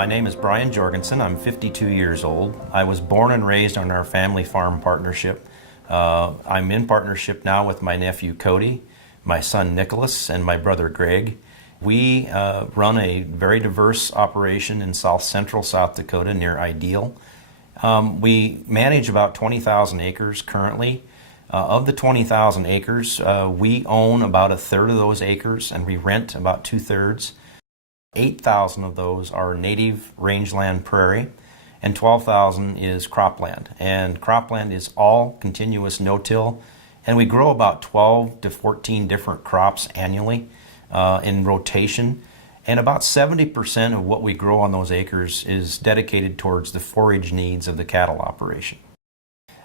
My name is Bryan Jorgensen. I'm 52 years old. I was born and raised on our family farm partnership. I'm in partnership now with my nephew Cody, my son Nicholas, and my brother Greg. We run a very diverse operation in south central South Dakota near Ideal. We manage about 20,000 acres currently. Of the 20,000 acres, we own about a third of those acres and we rent about 2/3. 8,000 of those are native rangeland prairie and 12,000 is cropland. And cropland is all continuous no-till, and we grow about 12 to 14 different crops annually in rotation. And about 70% of what we grow on those acres is dedicated towards the forage needs of the cattle operation.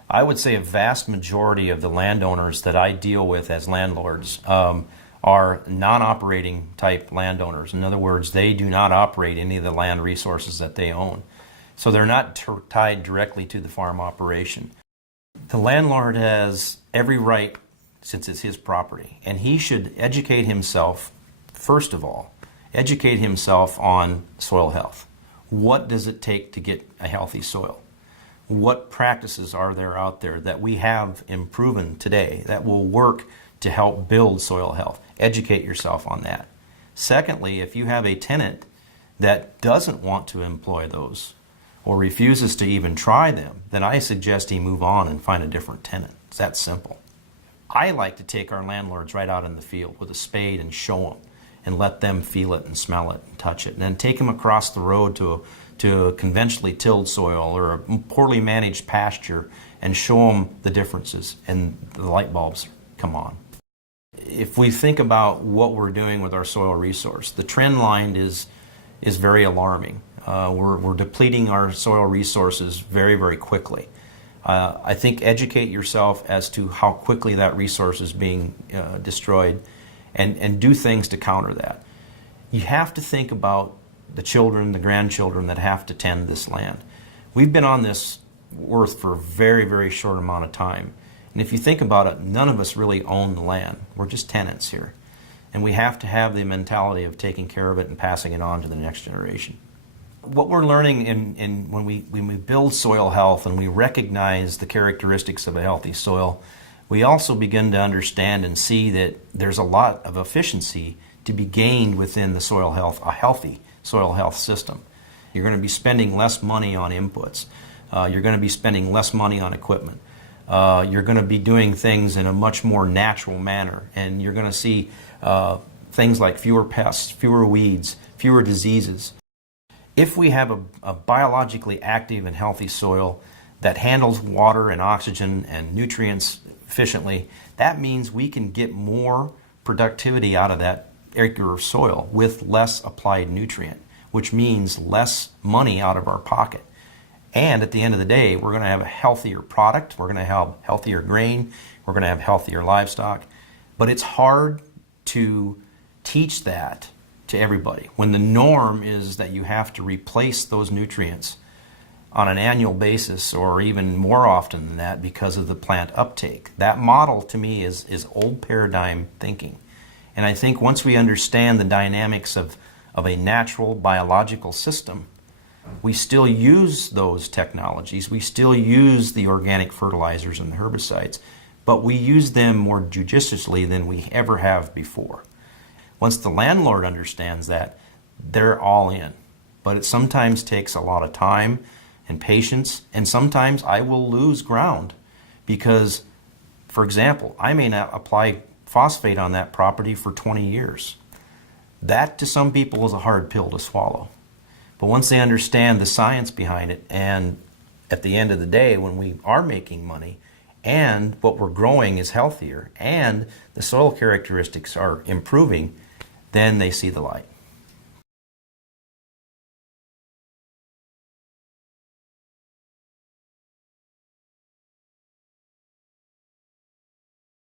I would say a vast majority of the landowners that I deal with as landlords are non-operating type landowners. In other words, they do not operate any of the land resources that they own. So they're not tied directly to the farm operation. The landlord has every right, since it's his property, and he should educate himself, first of all, educate himself on soil health. What does it take to get a healthy soil? What practices are there out there that we have improved today that will work to help build soil health? Educate yourself on that. Secondly, if you have a tenant that doesn't want to employ those or refuses to even try them, then I suggest he move on and find a different tenant. It's that simple. I like to take our landlords right out in the field with a spade and show them and let them feel it and smell it and touch it, and then take them across the road to a conventionally tilled soil or a poorly managed pasture and show them the differences, and the light bulbs come on. If we think about what we're doing with our soil resource, the trend line is very alarming. We're depleting our soil resources very, very quickly. I think educate yourself as to how quickly that resource is being destroyed, and do things to counter that. You have to think about the children, the grandchildren that have to tend this land. We've been on this earth for a very, very short amount of time. And if you think about it, none of us really own the land. We're just tenants here. And we have to have the mentality of taking care of it and passing it on to the next generation. What we're learning when we build soil health and we recognize the characteristics of a healthy soil, we also begin to understand and see that there's a lot of efficiency to be gained within the soil health, a healthy soil health system. You're going to be spending less money on inputs. You're going to be spending less money on equipment. You're going to be doing things in a much more natural manner, and you're going to see things like fewer pests, fewer weeds, fewer diseases. If we have a biologically active and healthy soil that handles water and oxygen and nutrients efficiently, that means we can get more productivity out of that acre of soil with less applied nutrient, which means less money out of our pocket. And at the end of the day, we're going to have a healthier product, we're going to have healthier grain, we're going to have healthier livestock. But it's hard to teach that to everybody when the norm is that you have to replace those nutrients on an annual basis or even more often than that because of the plant uptake. That model to me is old paradigm thinking. And I think once we understand the dynamics of a natural biological system, we still use those technologies, we still use the organic fertilizers and the herbicides, but we use them more judiciously than we ever have before. Once the landlord understands that, they're all in. But it sometimes takes a lot of time and patience, and sometimes I will lose ground because, for example, I may not apply phosphate on that property for 20 years. That to some people is a hard pill to swallow. But once they understand the science behind it, and at the end of the day when we are making money and what we're growing is healthier and the soil characteristics are improving, then they see the light.